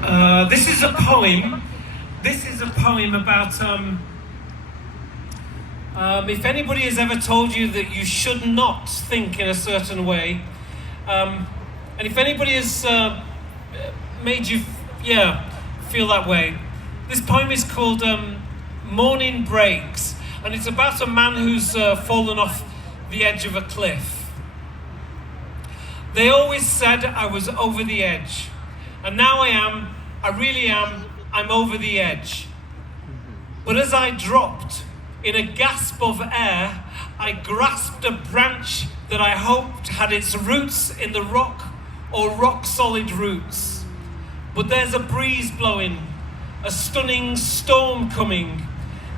This is a poem. This is a poem about if anybody has ever told you that you should not think in a certain way, and if anybody has made you, feel that way. This poem is called Morning Breaks, and it's about a man who's fallen off the edge of a cliff. They always said I was over the edge, and now I really am, I'm over the edge. But as I dropped, in a gasp of air, I grasped a branch that I hoped had its roots in the rock or rock-solid roots. But there's a breeze blowing, a stunning storm coming,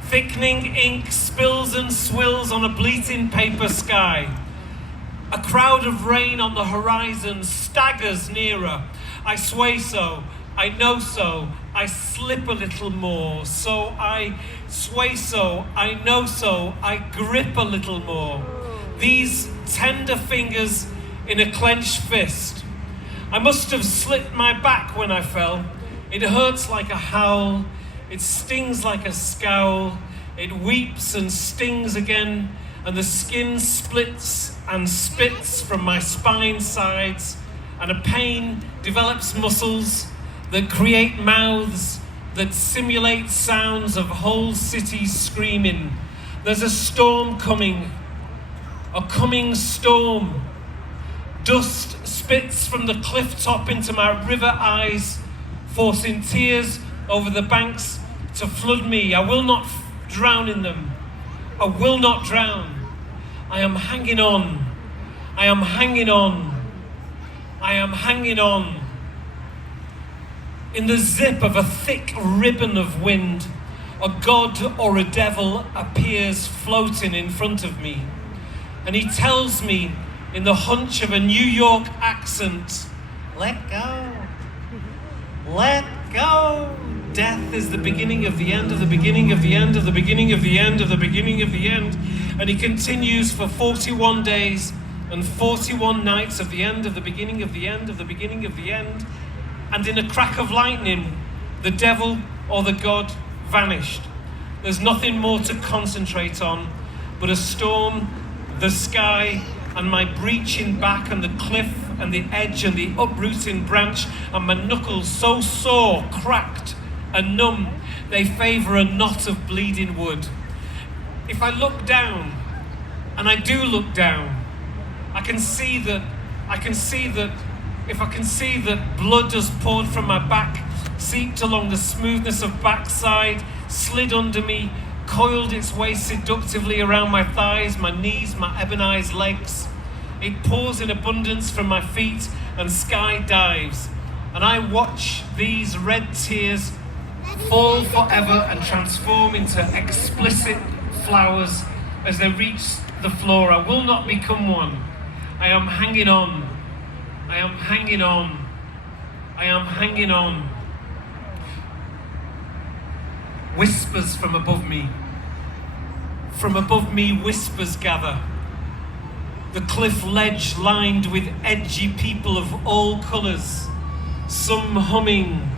thickening ink spills and swills on a bleating paper sky. A crowd of rain on the horizon staggers nearer. I sway so, I know so, I slip a little more. So I sway so, I know so, I grip a little more. These tender fingers in a clenched fist. I must have slipped my back when I fell. It hurts like a howl, it stings like a scowl, it weeps and stings again, and the skin splits and spits from my spine sides, and a pain develops muscles that create mouths that simulate sounds of whole cities screaming. There's a storm coming, a coming storm. Dust spits from the cliff top into my river eyes, forcing tears over the banks to flood me. I will not drown in them. I will not drown. I am hanging on. I am hanging on. I am hanging on. In the zip of a thick ribbon of wind, a god or a devil appears floating in front of me. And he tells me in the hunch of a New York accent, let go. Let go. Death is the beginning of the end of the beginning of the end of the beginning of the end of the beginning of the end. And he continues for 41 days and 41 nights of the end of the beginning of the end of the beginning of the end. And in a crack of lightning, the devil or the god vanished. There's nothing more to concentrate on but a storm, the sky, and my breaching back and the cliff and the edge and the uprooting branch, and my knuckles so sore, cracked and numb, they favour a knot of bleeding wood. If I look down, and I do look down, I can see that blood has poured from my back, seeped along the smoothness of backside, slid under me, coiled its way seductively around my thighs, my knees, my ebonized legs. It pours in abundance from my feet and sky dives, and I watch these red tears fall forever and transform into explicit flowers as they reach the floor. I will not become one. I am hanging on. I am hanging on. I am hanging on. Whispers from above me. From above me, whispers gather. The cliff ledge lined with edgy people of all colours. Some humming,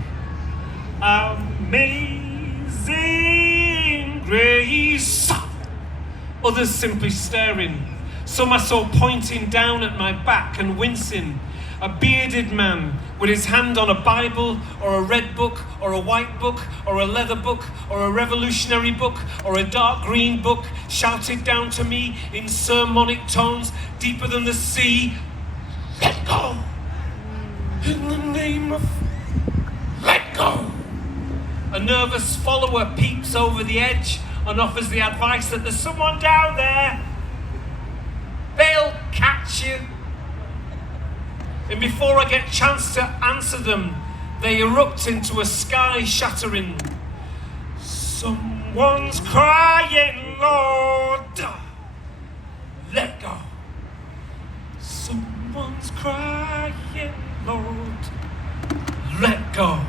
Amazing Grace. Others simply staring. Some I saw pointing down at my back and wincing. A bearded man with his hand on a Bible or a red book or a white book or a leather book or a revolutionary book or a dark green book shouted down to me in sermonic tones deeper than the sea, let go! In the name of let go! A nervous follower peeps over the edge and offers the advice that there's someone down there. They'll catch you. And before I get a chance to answer them, they erupt into a sky-shattering, someone's crying, Lord, let go. Someone's crying, Lord, let go.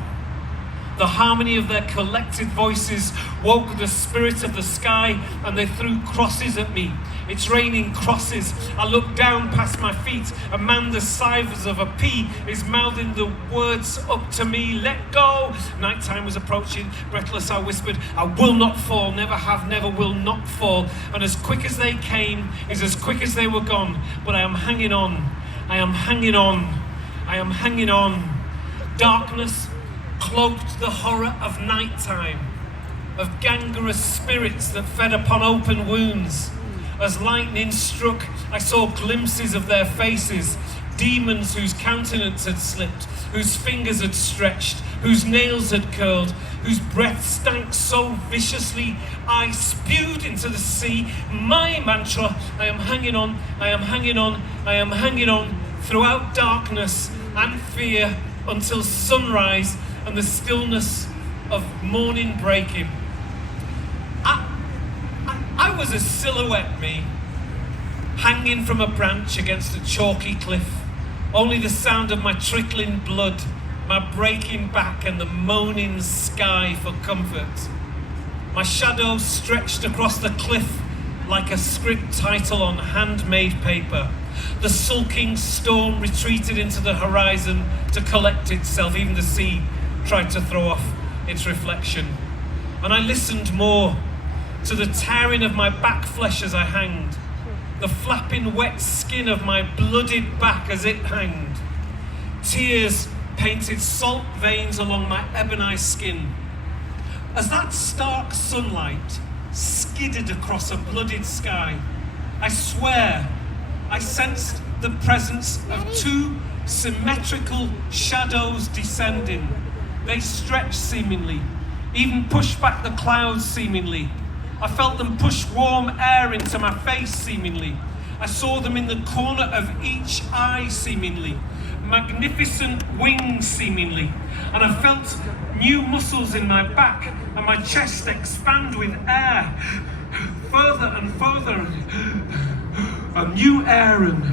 The harmony of their collected voices woke the spirit of the sky, and they threw crosses at me. It's raining crosses. I look down past my feet. A man the size of a pea is mouthing the words up to me. Let go. Nighttime was approaching. Breathless I whispered, I will not fall, never have, never will not fall. And as quick as they came is as quick as they were gone. But I am hanging on. I am hanging on. I am hanging on. Darkness cloaked the horror of nighttime, of gangrenous spirits that fed upon open wounds. As lightning struck, I saw glimpses of their faces, demons whose countenance had slipped, whose fingers had stretched, whose nails had curled, whose breath stank so viciously I spewed into the sea my mantra: I am hanging on, I am hanging on, I am hanging on, throughout darkness and fear until sunrise and the stillness of morning breaking. I was a silhouette, me, hanging from a branch against a chalky cliff. Only the sound of my trickling blood, my breaking back, and the moaning sky for comfort. My shadow stretched across the cliff like a script title on handmade paper. The sulking storm retreated into the horizon to collect itself. Even the sea tried to throw off its reflection. And I listened more to the tearing of my back flesh as I hanged, the flapping wet skin of my blooded back as it hanged. Tears painted salt veins along my ebonite skin. As that stark sunlight skidded across a blooded sky, I swear I sensed the presence of two symmetrical shadows descending. They stretched seemingly, even pushed back the clouds seemingly. I felt them push warm air into my face seemingly. I saw them in the corner of each eye seemingly. Magnificent wings seemingly. And I felt new muscles in my back and my chest expand with air. Further and further. A new air and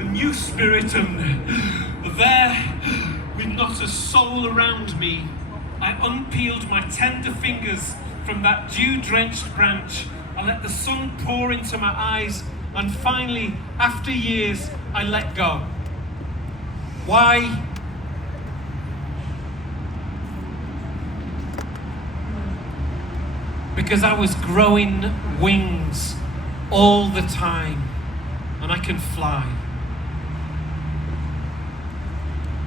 a new spirit, and there, with not a soul around me, I unpeeled my tender fingers from that dew-drenched branch. I let the sun pour into my eyes, and finally, after years, I let go. Why? Because I was growing wings all the time, and I can fly.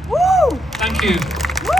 Woo! Thank you.